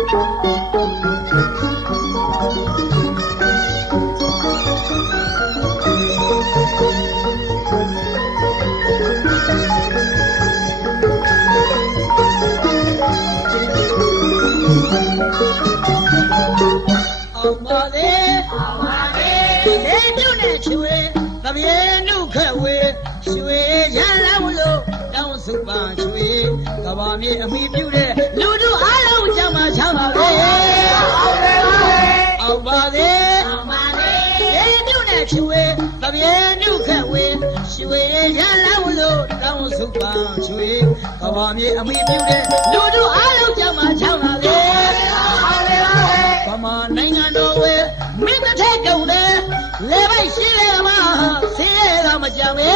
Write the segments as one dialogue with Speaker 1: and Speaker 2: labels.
Speaker 1: အောင်ပါလေအောင်ပါလေဒေတုနဲ့ချွေသပြေနုခက်ဝေရွှေရလာမလို့တောင်းစုပါချွေကဘာမြေအမိပြုတဲ့လူတို့အား လုံးကြမှာချမ်းပါလေအောင်ပါလေအောင်ပါလေဒေတုနဲ့ချွေသပြေနုခက်ဝေရွှေရလာမလို့တောင်းစုပါချွေကဘာမြေအမိပြုတဲ့လူတို့အားလုံးကြမှာချမ်းပါလေဗမာနိုင်ငံတော်ဝဲမင်းတစ်ထက်ကုန်တယ်လေပိုက်ရှိလေမှာဆေးရတာမကြမ်းပဲ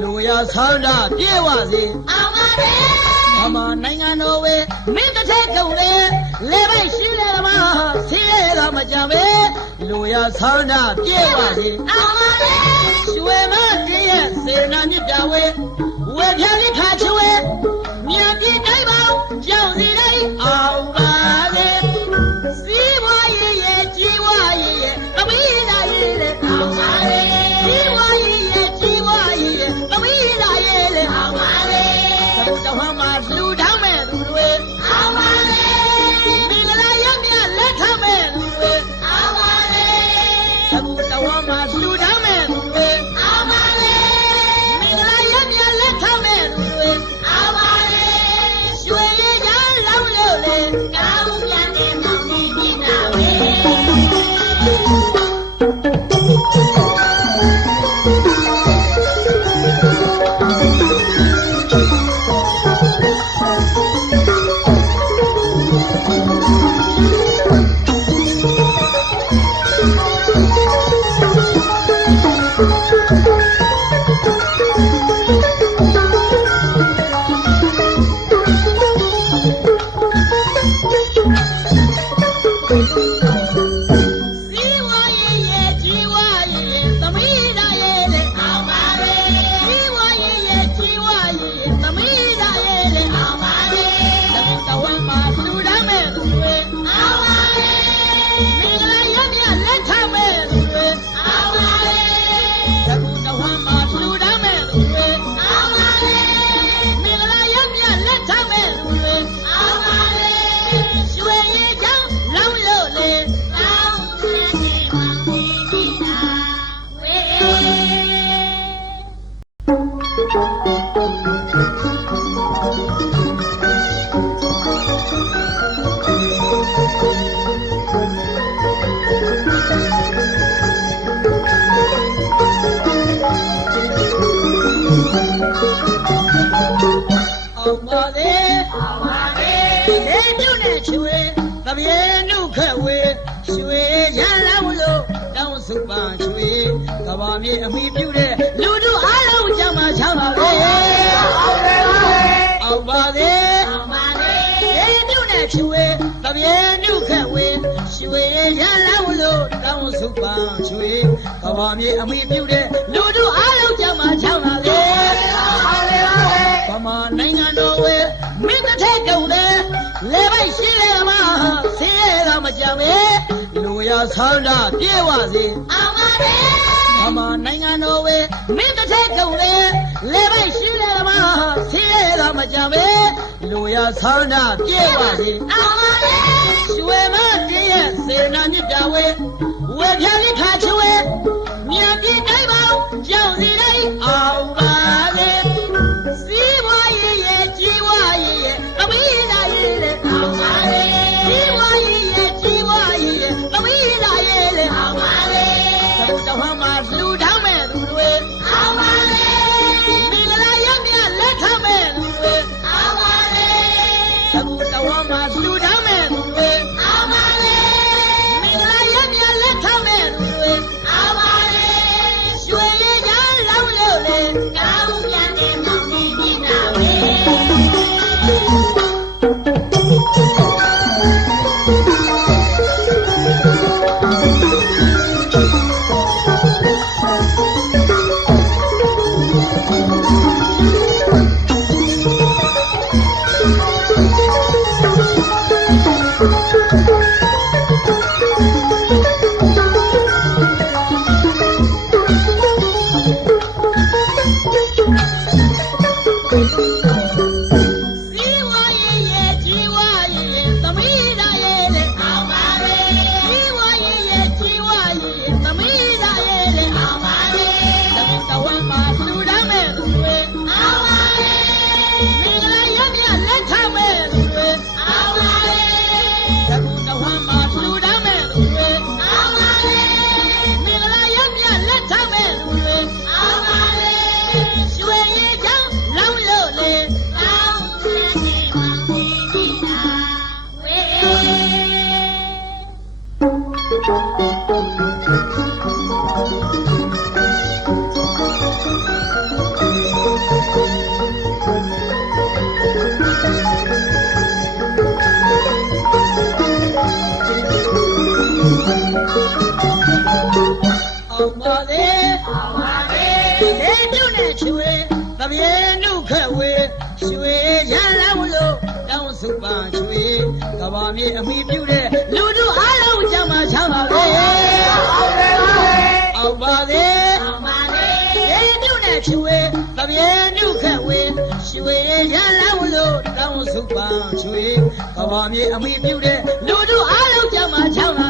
Speaker 1: လူရဆောင်းတာပြေဝစေအောင်ပါလေ ဗမာနိုင်ငံတော်ဝဲမင်းတစ်ထက်ကုန်တယ်လေပိုက်ရှိလေမှာဆေးရတာမကြမ်းပဲလူရဆောင်းတာပြေဝစေအောင်ပါလေရွှေမတည်းရဲ့စေနာမြစ်တာဝဲဝဲပြလိခါချွေမြန်ပြေတိုင်းပါကြောက်စီတိုင်းအော စီ ပါလေအောင်ပါလေဒေတုနဲ့ချွေသပြေနုခက်ဝေရွှေရလာမလို့တောင်းစုပါချွေကဘာမြေအမိပြုတဲ့လူတို့အားလုံး ကြမှာချမ်းပါလေအောင်ပါလေအောင်ပါလေဒေတုနဲ့ချွေသပြေနုခက်ဝေရွှေရလာမလို့တောင်းစုပါချွေကဘာမြေအမိပြုတဲ့လူတို့အားလုံးကြမှာချမ်းပါလေဗမာနိုင်ငံတော်ဝဲမင်းတစ်ထက်ကုန်တယ်လေပိုက်ရှိလေမှာဆေးရတာမကြမ်းပဲလူရဆောင်းတာပြေဝစေအောင်ပါလေ ဗမာနိုင်ငံတော်ဝဲမင်းတစ်ထက်ကုန်တယ်လေပိုက်ရှိလေမှာဆေးရတာမကြမ်းပဲလူရဆောင်းတာပြေဝစေအောင်ပါလေရွှေမတည်းရဲ့စေနာမြစ်တာဝဲဝဲပြလိခါချွေမြန်ပြေတိုင်းပါကြောက်စီတိုင်းအော မှာလူထောင်းမဲ့သူတွေ Please. Amade, amade, ne dune chure, va bien လောင်းလို့တောင်းစုပန်ချွေကဘာမြေအမိပြုတဲ့လူတို့အားလုံးကြမှာချမ်းပါလေအောင်ပါသေးအောင်ပါသေးဒေတုနဲ့ချွေတပြေနုခက်ဝေရွှေရလောင်းလို့တောင်းစုပန်ချွေကဘာမြေအမိပြုတဲ့လူတို့အားလုံးကြမှာချမ်းပါလေ